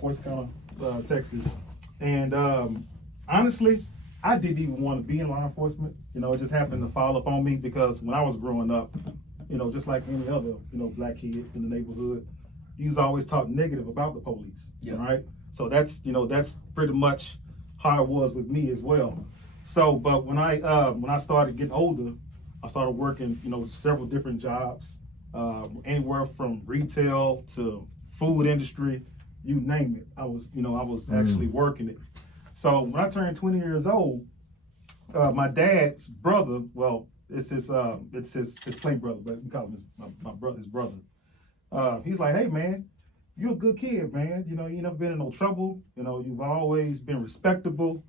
County, Texas. And honestly, I didn't even want to be in law enforcement. It just happened to fall upon me because when I was growing up, just like any other, black kid in the neighborhood, you was always talk negative about the police, right? So that's pretty much how it was with me as well. So, but when I started getting older, I started working, several different jobs, anywhere from retail to food industry, you name it. I was actually working it. So when I turned 20 years old, my dad's brother, well, it's his play brother, but we call him his brother. He's like, hey man, you're a good kid, man. You never been in no trouble. You've always been respectable.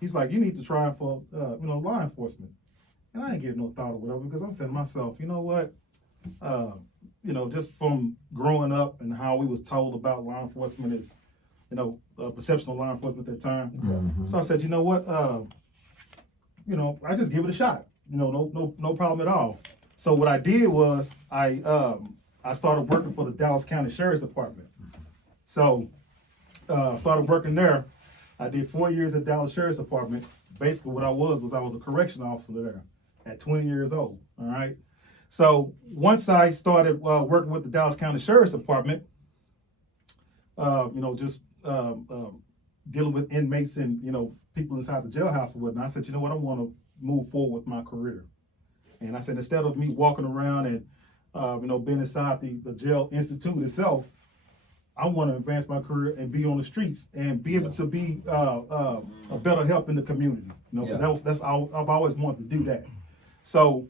He's like, you need to try for law enforcement. And I ain't give no thought or whatever because I'm saying to myself, you know what? Just from growing up and how we was told about law enforcement is, perception of law enforcement at that time. Mm-hmm. So I said, you know what? I just give it a shot. No problem at all. So what I did was I started working for the Dallas County Sheriff's Department. So I started working there. I did 4 years at Dallas Sheriff's Department. Basically what I was a correctional officer there at 20 years old. All right. So once I started working with the Dallas County Sheriff's Department, dealing with inmates and, people inside the jailhouse and whatnot, I said, you know what, I want to move forward with my career. And I said, instead of me walking around and, being inside the jail institute itself, I want to advance my career and be on the streets and be able to be a better help in the community. That's all, I've always wanted to do that. So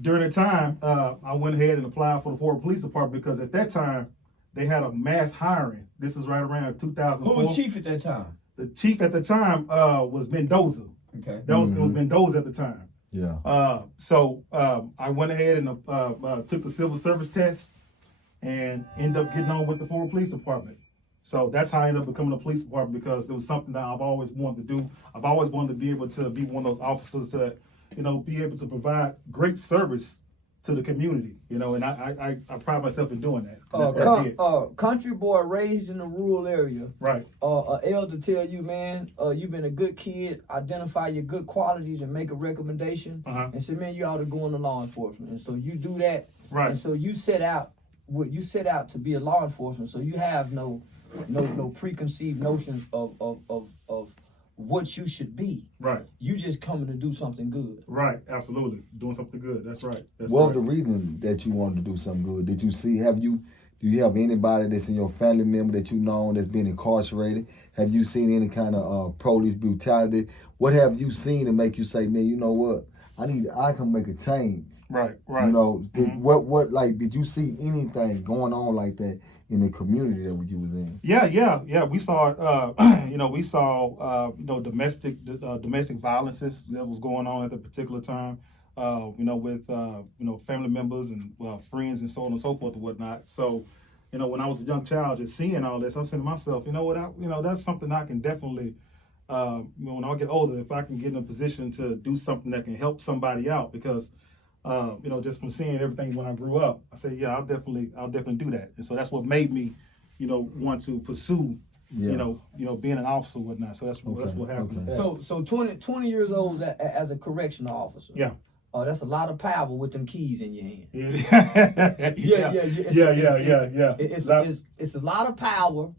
during the time, I went ahead and applied for the Florida Police Department because at that time, they had a mass hiring. This is right around 2004. Who was chief at that time? The chief at the time was Mendoza. Okay. It was Mendoza at the time. Yeah. So I went ahead and took the civil service test and ended up getting on with the Florida Police Department. So that's how I ended up becoming a police department because it was something that I've always wanted to do. I've always wanted to be able to be one of those officers that, be able to provide great service to the community, and I pride myself in doing that. Country boy raised in a rural area. Right. Elder tell you, man, you've been a good kid, identify your good qualities and make a recommendation. And say, man, you ought to go into law enforcement. And so you do that. Right. And so you set out to be a law enforcement. So you have no preconceived notions of what you should be. Right. You just coming to do something good. Right. Absolutely. Doing something good. That's right. What was the reason that you wanted to do something good? Did you see, do you have anybody that's in your family member that you know that's been incarcerated? Have you seen any kind of police brutality? What have you seen to make you say, man, you know what? I can make a change. Right. Did you see anything going on like that in the community that you was in? Yeah. We saw, domestic violences that was going on at the particular time, with, family members and friends and so on and so forth and whatnot. So, when I was a young child, just seeing all this, I'm saying to myself, that's something I can definitely, when I get older, if I can get in a position to do something that can help somebody out, because, just from seeing everything when I grew up, I said, yeah, I'll definitely do that. And so that's what made me, want to pursue, being an officer and whatnot. So that's what happened. Okay. So 20 years old as a correctional officer. Yeah. That's a lot of power with them keys in your hand. Yeah. It's a lot of power.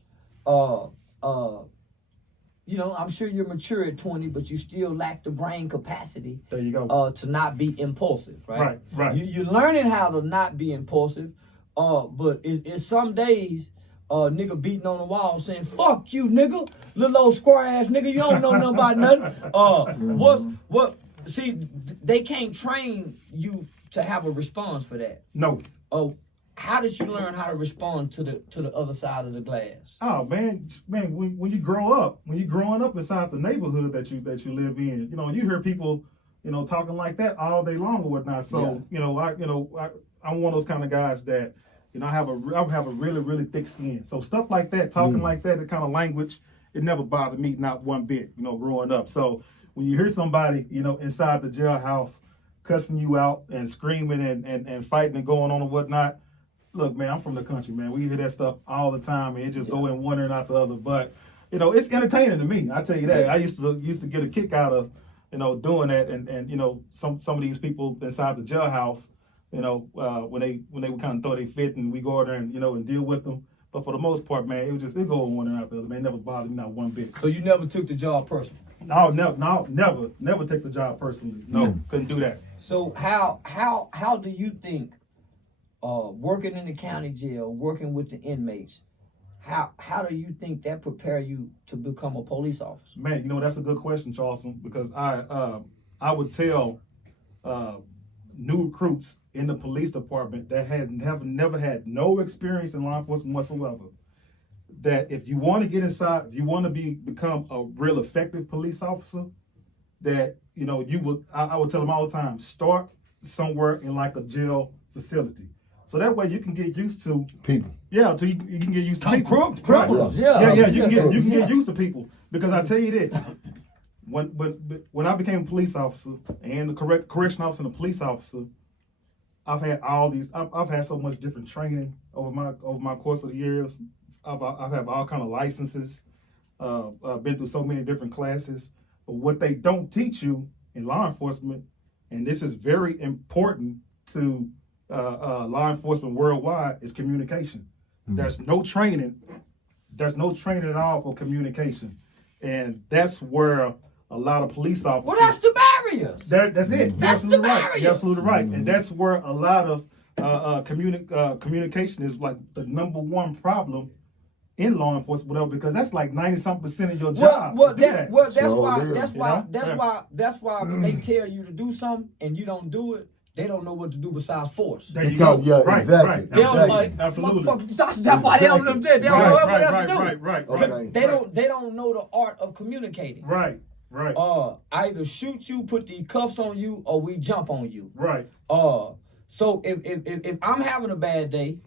I'm sure you're mature at 20, but you still lack the brain capacity. There you go. To not be impulsive, right? Right. You're learning how to not be impulsive. But it's some days, nigga beating on the wall saying, "Fuck you, nigga, little old square ass nigga. You don't know nothing about nothing." See, they can't train you to have a response for that. No. How did you learn how to respond to the other side of the glass? Oh man, when you growing up inside the neighborhood that you live in, you hear people, talking like that all day long or whatnot. So, I'm one of those kind of guys that, I have a really, really thick skin. So stuff like that, talking like that, the kind of language, it never bothered me, not one bit, growing up. So when you hear somebody, inside the jailhouse cussing you out and screaming and fighting and going on and whatnot, Look, man, I'm from the country, man. We hear that stuff all the time, and it just go in one ear and out the other. But you know, it's entertaining to me. I tell you that. I used to get a kick out of, you know, doing that, and you know, some of these people inside the jailhouse, you know, when they would kind of throw their fit, and we go over there and, you know, and deal with them. But for the most part, man, it go in one ear and out the other. Man, it never bothered me, not one bit. So you never took the job personally? No, never take the job personally. No, couldn't do that. So how do you think working in the county jail, working with the inmates, how do you think that prepare you to become a police officer? Man, you know, that's a good question, Charleston, because I would tell new recruits in the police department that have never had no experience in law enforcement whatsoever, that if you want to get inside, if you want to become a real effective police officer, that, you know, I would tell them all the time, start somewhere in like a jail facility. So that way you can get used to people. Yeah, so you can get used to people. Criminals, yeah. You can get used to people, because I tell you this, when I became a police officer and the correction officer and a police officer, I've had so much different training over my course of the years. I've had all kind of licenses. I've been through so many different classes. But what they don't teach you in law enforcement, and this is very important to law enforcement worldwide, is communication. There's no training at all for communication, and that's where a lot of police officers. Well, that's the barriers. That's it. That's the barrier. You're absolutely right, and that's where a lot of communication is like the number one problem in law enforcement, because that's like 90-something% of your job. That's why when they tell you to do something and you don't do it, they don't know what to do besides force. There you go. Yeah, right, exactly. right. They don't like, Absolutely. That's why they don't know that. They don't know what else to do. Right. Okay. They don't know the art of communicating. Right. Either shoot you, put the cuffs on you, or we jump on you. Right. So if I'm having a bad day,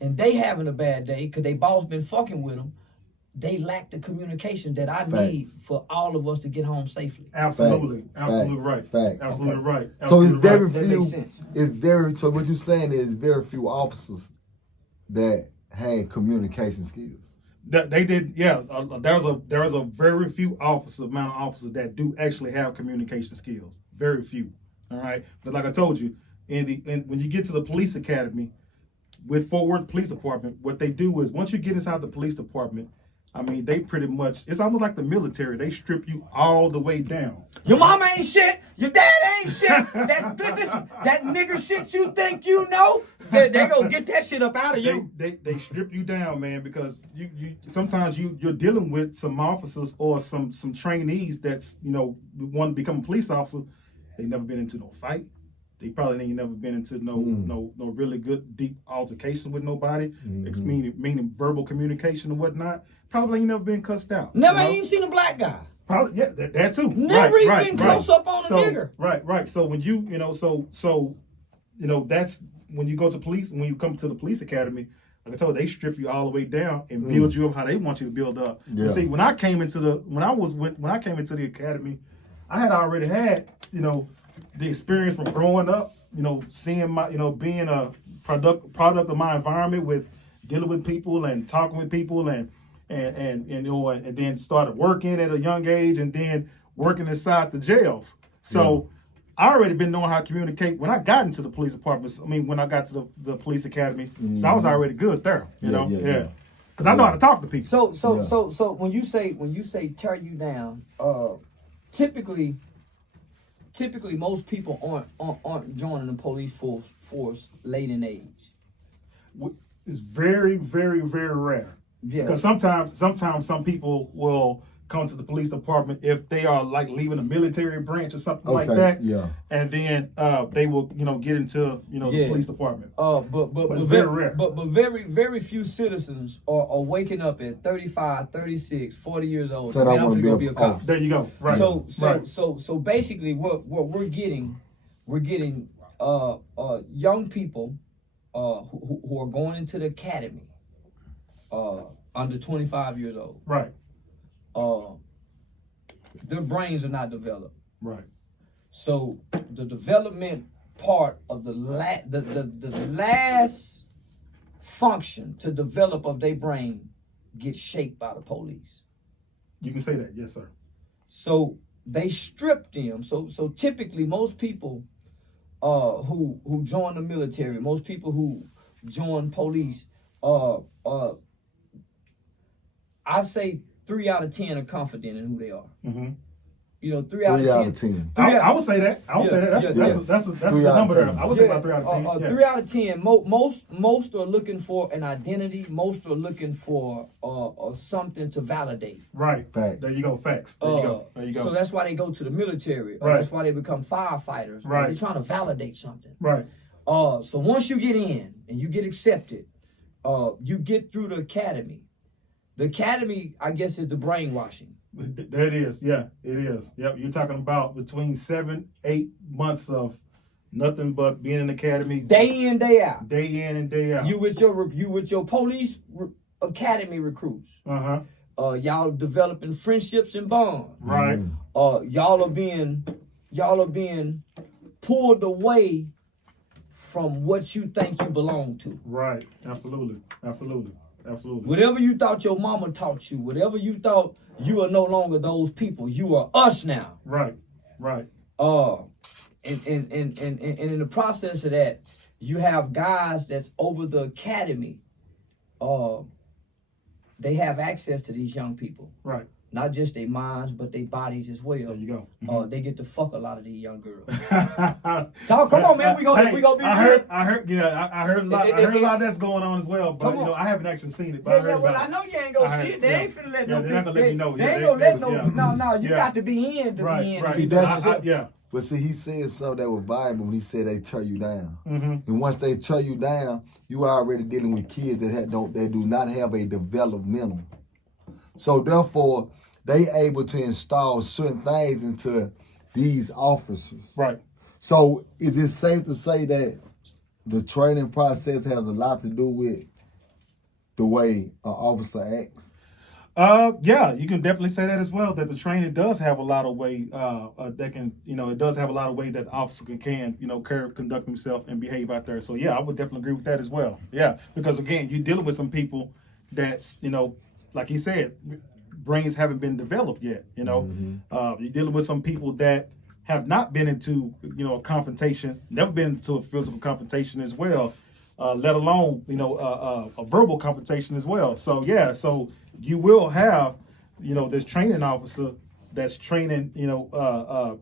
and they having a bad day because they boss been fucking with them, they lack the communication that I need for all of us to get home safely. Absolutely. Facts. Absolutely right. Facts. Absolutely Okay. right. So Absolutely it's very right. few. So what you're saying is very few officers that had communication skills. They did, yeah. There's a very few amount of officers that do actually have communication skills. Very few. All right. But like I told you, when you get to the police academy with Fort Worth Police Department, what they do is once you get inside the police department, I mean, they pretty much, it's almost like the military. They strip you all the way down. Your mama ain't shit. Your dad ain't shit. That nigga shit you think you know, they gonna get that shit up out of you. They strip you down, man, because you sometimes you're dealing with some officers or some trainees that's, you know, want to become a police officer. They never been into no fight. They probably ain't never been into no really good deep altercation with nobody, meaning verbal communication and whatnot. Probably ain't never been cussed out. Never even seen a black guy. Probably, yeah, that too. Never even been close up on a nigger. Right. So when that's when you go to police, when you come to the police academy, like I told you, they strip you all the way down and build you up how they want you to build up. Yeah. You see, when I came into the academy, I had already had, you know, the experience from growing up, you know, seeing my, you know, being a product of my environment with dealing with people and talking with people and then started working at a young age and then working inside the jails. So I already been knowing how to communicate when I got into the police department. I mean, when I got to the police academy, so I was already good there, you know, because I know how to talk to people. So when you say tear you down, typically most people aren't joining the police force late in age. It's very, very, very rare. Yeah. Because sometimes some people will come to the police department if they are like leaving a military branch or something like that. Yeah. And then they will, you know, get into, you know, the police department. But it's very rare. But very, very few citizens are waking up at 35, 36, 40 years old. Said I want to be a cop. There you go. Right. So basically what we're getting young people who are going into the academy under 25 years old. Right. Their brains are not developed. Right. So the development part of the last function to develop of their brain gets shaped by the police. You can say that, yes, sir. So they strip them. So typically most people who join the military, most people who join police, I say 3 out of 10 are confident in who they are. Mm-hmm. You know, 3 out of 10. I would say that. I would say that. That's the number there. I would say about 3 out of 10. 3 out of 10. Most are looking for an identity. Most are looking for something to validate. Right. Facts. There you go. Facts. There you go. There you go. So that's why they go to the military. Right. That's why they become firefighters. Right. They're trying to validate something. Right. So once you get in and you get accepted, you get through the academy. The academy, I guess, is the brainwashing. There it is. Yeah, it is. Yep. You're talking about between 7-8 months of nothing but being in the academy. Day in, day out. Day in and day out. You with your police academy recruits. Y'all developing friendships and bonds. Right. Y'all are being pulled away from what you think you belong to. Right. Absolutely. Absolutely. Absolutely. Whatever you thought your mama taught you, whatever you thought, you are no longer those people. You are us now. Right. Right. And in the process of that, you have guys that's over the academy. They have access to these young people. Right. Not just their minds, but their bodies as well. There you go. Mm-hmm. They get to fuck a lot of these young girls. Come on, man. We gonna be real. I heard a lot. I heard a lot that's going on as well. But you know, I haven't actually seen it. But I heard about I know you ain't gonna see it. They ain't finna let no. They're not gonna let me know. They ain't gonna let no. No. You got to be in to be in. Right. See, that's yeah. But see, he said something that was viable when he said they tear you down. Mm-hmm. And once they tear you down, you are already dealing with kids that do not have a developmental. So therefore, they able to install certain things into these officers. Right. So is it safe to say that the training process has a lot to do with the way an officer acts? Yeah, you can definitely say that as well, that the training does have a lot of way it does have a lot of way that the officer can conduct himself and behave out there. So yeah, I would definitely agree with that as well. Yeah, because again, you're dealing with some people that's, like he said, brains haven't been developed yet. You're dealing with some people that have not been into, a confrontation, never been into a physical confrontation as well, let alone, a verbal confrontation as well. So yeah, so you will have, this training officer that's training,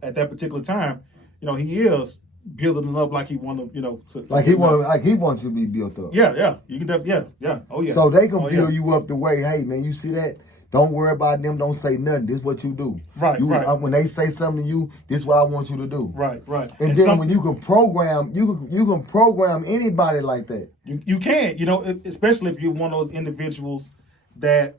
at that particular time, he is building them up like he want to, he wants you to be built up. Yeah. You can definitely, yeah. Oh yeah. So they can build you up the way, hey man, you see that? Don't worry about them. Don't say nothing. This is what you do. Right. When they say something to you, this is what I want you to do. Right. And then when you can program, you can program anybody like that. You can, especially if you're one of those individuals that